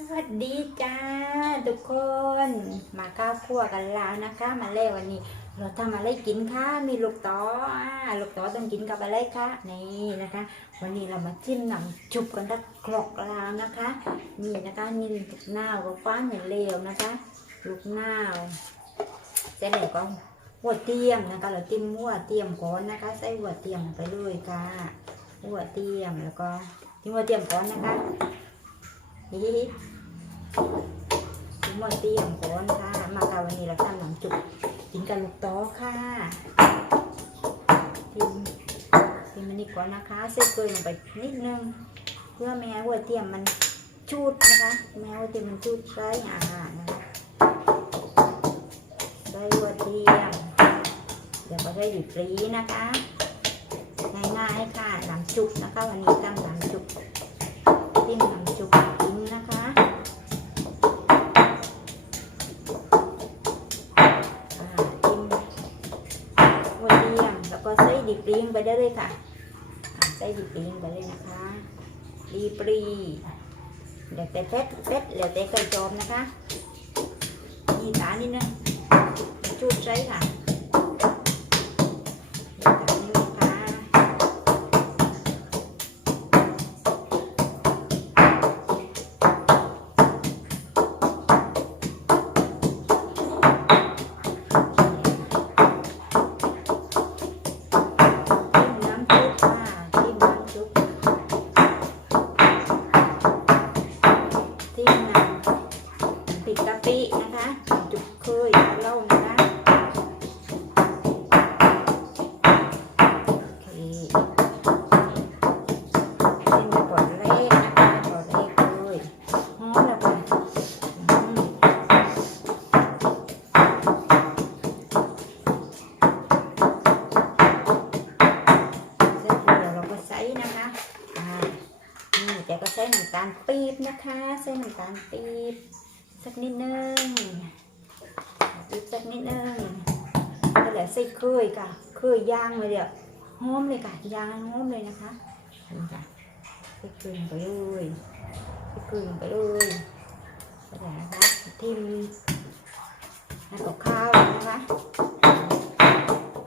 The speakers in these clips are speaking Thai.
สวัสดีจ้าทุกคนมาข้าวคั่วกันแล้วนะคะ มาเล่วันนี้ เราทำอะไรกินคะมีลูกตอลูกตอต้องกินกับอะไรคะนี่นะคะ วันนี้เรามาจิ้มหนังจุบกันสักครกแล้วนะคะ นี่นะคะนี่ลูกหน้ากับฟ้านอย่างเลวนะคะ ลูกหน้าเสร็จแล้วก็หัวเทียมนะคะ เราจิ้มหัวเทียมก่อนนะคะ ใส่หัวเทียมไปเลยค่ะหัวเทียมแล้วก็จิ้มหัวเทียมก่อนนะคะ นี่ถึงหมดเตียงก่อนค่ะ มาค่ะวันนี้เราทำหนังจุกกินกับลูกโต๊ะค่ะทิมทิมมันนี่ก่อนนะคะใส่เกลือลงไปนิดนึง เพื่อไม่ให้หัวเทียมมันชูดนะคะไม่ให้หัวเทียมมันชูดใส่อาหารนะคะใส่หัวเทียมเดี๋ยวก็ได้ดิบฟรีนะคะง่ายๆค่ะหนังจุกนะคะ วันนี้ทำหนังจุกจิ้มน้ำจุ็ดิบปรีงไปได้เลยค่ะใส่ดิบปรีงไปเลยนะคะดีปรีเดี๋ยวแต่เฟ็ดเฟ็ดเดี๋ยวแต่ไก่จอมนะคะนี่ตานิดนึงจุดใส่ค่ะำพริกกะปินะคะ จุกเคยเล่านะคะโอเคจิ้มก่อนแรกนะคะก่อนแรกเลยหอมแล้วค่ะเสร็จแล้วเราก็ใส่นะคะอ่านี่แต่ก็ใส่น้ำตาลปี๊บนะคะใส่น้ำตาลปี๊บ สักนิดนึงปี๊บสักนิดนึงก็แล้วใส่เคยค่ะเคยย่างเลยเดี๋ยวหอมเลยค่ะย่างหอมเลยนะคะนี่ค่ะใส่เคยลงไปเลยใส่เคยลงไปเลยก็แล้วนะคะทิมแล้วก็ข้าวนะคะ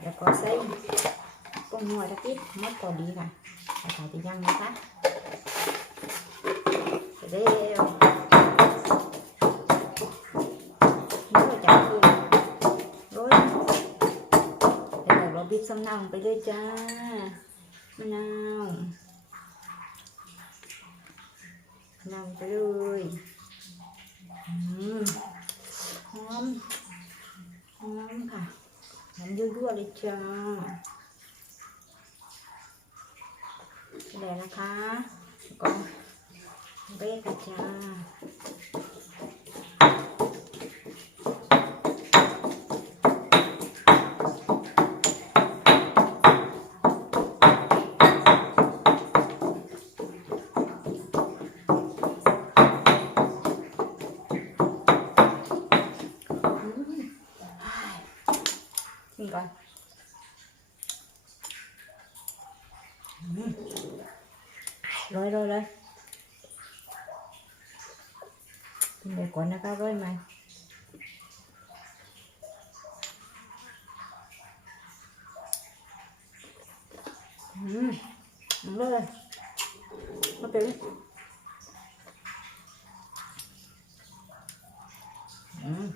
แล้วก็ใส่ก็งัวตะกี้มดพอดีค่ะใส่ขาตีย่างนะคะเร็ว นี่ก็จะคือโรยเดี๋ยวเราบีบสำนาลงไปเลยจ้ามะนาวมะนาวไปเลยหอมหอมค่ะหอมยั่วๆเลยจ้าแล้วนะคะก็เบรกจ้าอืม กินก่อนร้อยร้อยเลยกินไปก่อนนะคะร้อยไหมอืมเอาเลยมาเป็นอืม